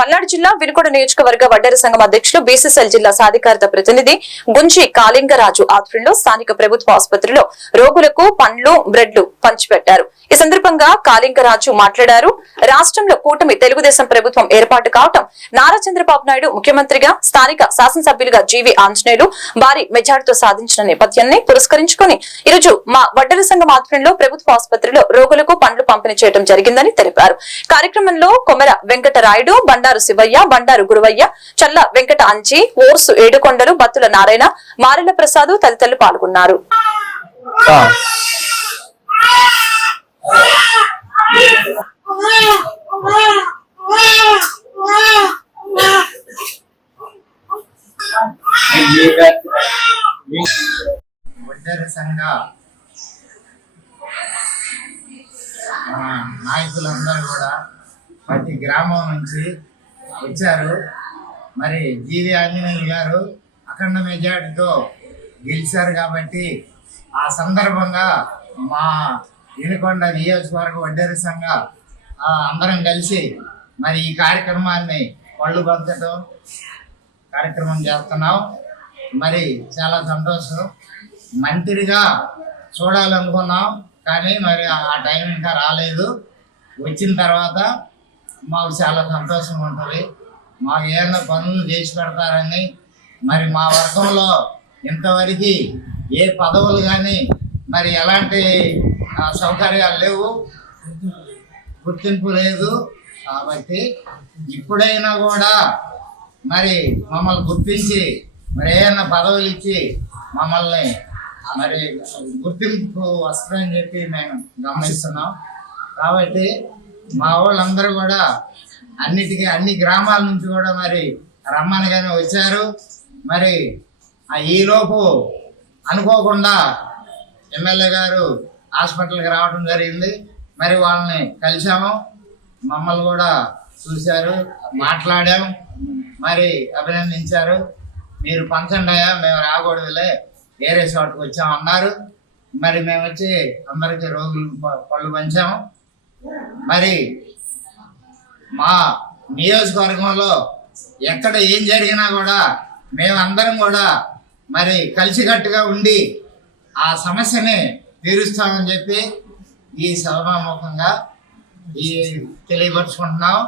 పల్నాడు జిల్లా వినుకొండ నియోజకవర్గ వడ్డెర సంఘం అధ్యక్షులు బీసీసీఎల్ జిల్లా సాధికారత ప్రతినిధి గుంజి కాళింగరాజు ఆధ్వర్యంలో స్థానిక ప్రభుత్వ ఆసుపత్రిలో రోగులకు పండ్లు బ్రెడ్లు పంచిపెట్టారు. ఈ సందర్భంగా కాళింగరాజు మాట్లాడారు. రాష్ట్రంలో కూటమి తెలుగుదేశం ప్రభుత్వం ఏర్పాటు కావటం నారా చంద్రబాబు నాయుడు ముఖ్యమంత్రిగా స్థానిక శాసనసభ్యులుగా జీవి ఆంజనేయులు భారీ మెజార్టీతో సాధించిన నేపథ్యాన్ని పురస్కరించుకుని ఈరోజు మా వడ్డెర సంఘం ఆధ్వర్యంలో ప్రభుత్వ ఆసుపత్రిలో రోగులకు పండ్లు పంపిణీ చేయడం జరిగిందని తెలిపారు. కార్యక్రమంలో కొమెర వెంకటరాయుడు బండారు బండారు శివయ్య బండారు గురువయ్య చల్ల వెంకట అంచి ఓర్సు ఏడుకొండలు బత్తుల నారాయణ మారెల ప్రసాద్ తదితరులు పాల్గొన్నారు. వడ్డెర సంఘ నాయకులందరూ కూడా ప్రతి గ్రామం నుంచి వచ్చారు. మరి జీవి ఆంజనేయులు గారు అఖండ మెజార్టీతో గెలిచారు కాబట్టి ఆ సందర్భంగా మా ఏనుకొండ నియోజకవర్గ వడ్డెర సంఘ అందరం కలిసి మరి ఈ కార్యక్రమాన్ని పళ్ళు పంచడం కార్యక్రమం చేస్తున్నాం. మరి చాలా సంతోషం. మంత్రిగా చూడాలనుకున్నాం కానీ మరి ఆ టైం ఇంకా రాలేదు. వచ్చిన తర్వాత మాకు చాలా సంతోషంగా ఉంటుంది. మాకు ఏమైనా పనులు చేసి పెడతారని. మరి మా వర్గంలో ఇంతవరకు ఏ పదవులు కానీ మరి ఎలాంటి సౌకర్యాలు లేవు. గుర్తింపు లేదు. కాబట్టి ఇప్పుడైనా కూడా మరి మమ్మల్ని గుర్తించి మరి ఏమైనా పదవులు ఇచ్చి మమ్మల్ని మరి గుర్తింపు వస్తుందని చెప్పి మేము గమనిస్తున్నాం. కాబట్టి మా వాళ్ళందరూ కూడా అన్నిటికీ అన్ని గ్రామాల నుంచి కూడా మరి రమ్మనగానే వచ్చారు. మరి ఈలోపు అనుకోకుండా ఎమ్మెల్యే గారు హాస్పిటల్కి రావడం జరిగింది. మరి వాళ్ళని కలిసాము మమ్మల్ని కూడా చూశారు మాట్లాడాం మరి అభినందించారు. మీరు పంచండి అయ్యా మేము రాకూడదులే వేరే చోటుకు వచ్చామన్నారు. మరి మేము వచ్చి అందరికీ రోగులు ప- పళ్ళు పంచాము. మరి మా నియోజకవర్గంలో ఎక్కడ ఏం జరిగినా కూడా మేమందరం కూడా మరి కలిసికట్టుగా ఉండి ఆ సమస్యని తీరుస్తామని చెప్పి ఈ సభాముఖంగా ఈ తెలియపరుచుకుంటున్నాం.